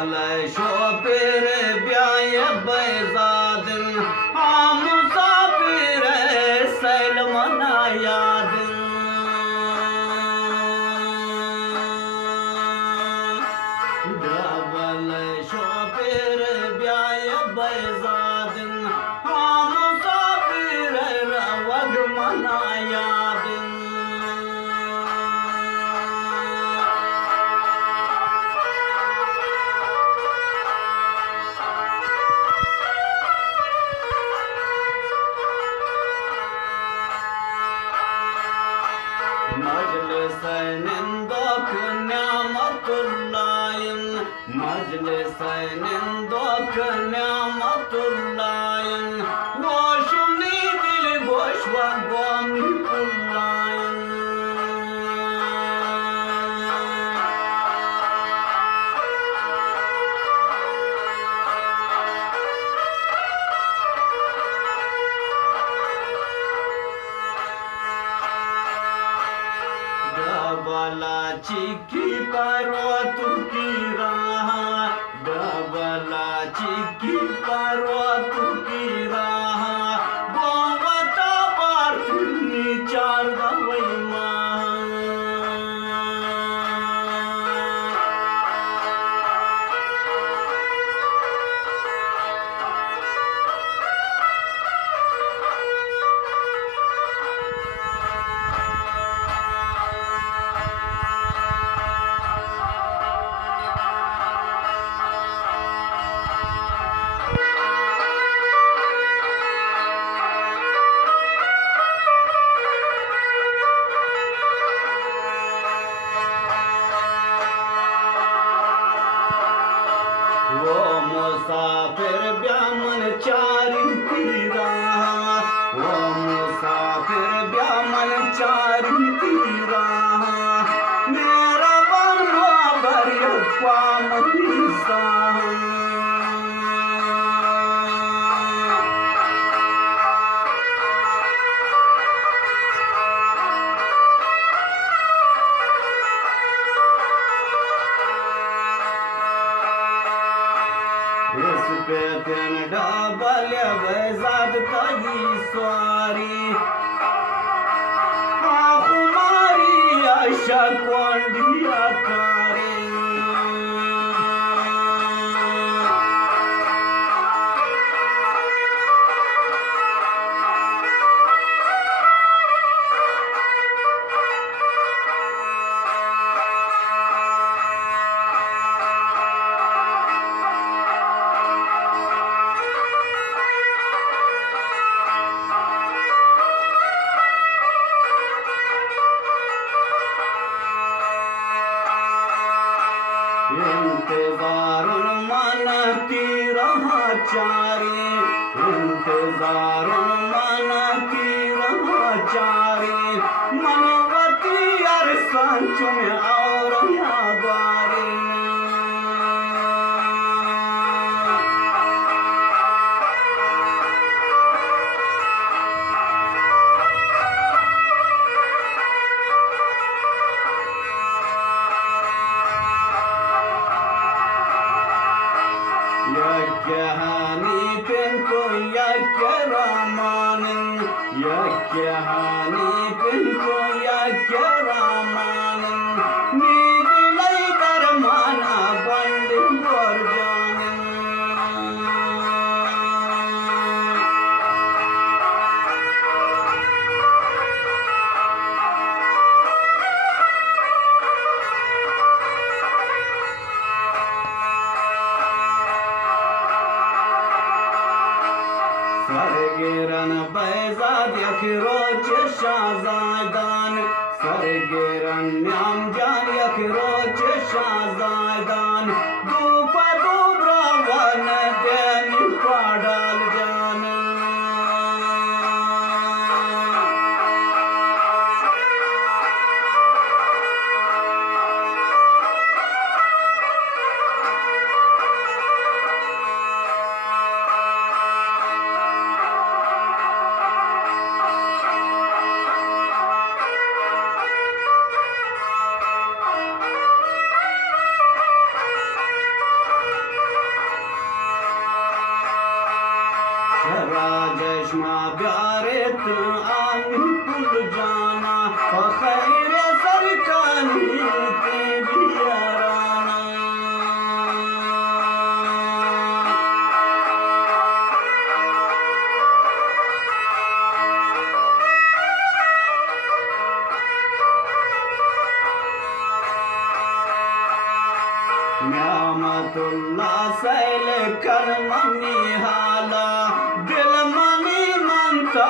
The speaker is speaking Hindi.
बल शोपिर ब्याय बैजादिन हम मुसाफिर सैलमना याद बल शोपिर ब्याय बैजादिन हम मुसाफिर वग मना याद मजलिस निंदोक न्यामतुल्लाइन मजलिस निंदोक न्यामतुल्लाइन गोशुनी दिल गोश व गोमी पुल्लाइन डबला चिक्की परो तुकी राह डबला चिक्की परो तुकी राह गोवता बार सुनी चार दवई माह वो मुसाफिर ब्यामन चारी की राह वो मुसाफिर ब्यामन चारी की राह मेरा बनो भरिय क्वामती साह Respeten डबल बैजाद तगी स्वारी हमारी आशा कोंडिया करे इंतजारुन मनती रहा चारी इंतजारुन मनती रहा चारी मनवती अर संच में और यादारी यज्ञहानी पिंको यज्ञ रामानन यज्ञहानी पिंको यज्ञ रामानन नीलई करमाना बंद गोर जानन सरगिरन बैजाद यखरोच शाहजादान सरगिरन न्याम जान यखरोच शाहजादान दूपा दूबरा वन देन पाडाल जान शराजश्मा ब्यारेत आमी पुल जाना खैर सरकानी ते बियाराना न्यामतुल्लाह सैल कर मम्मी हा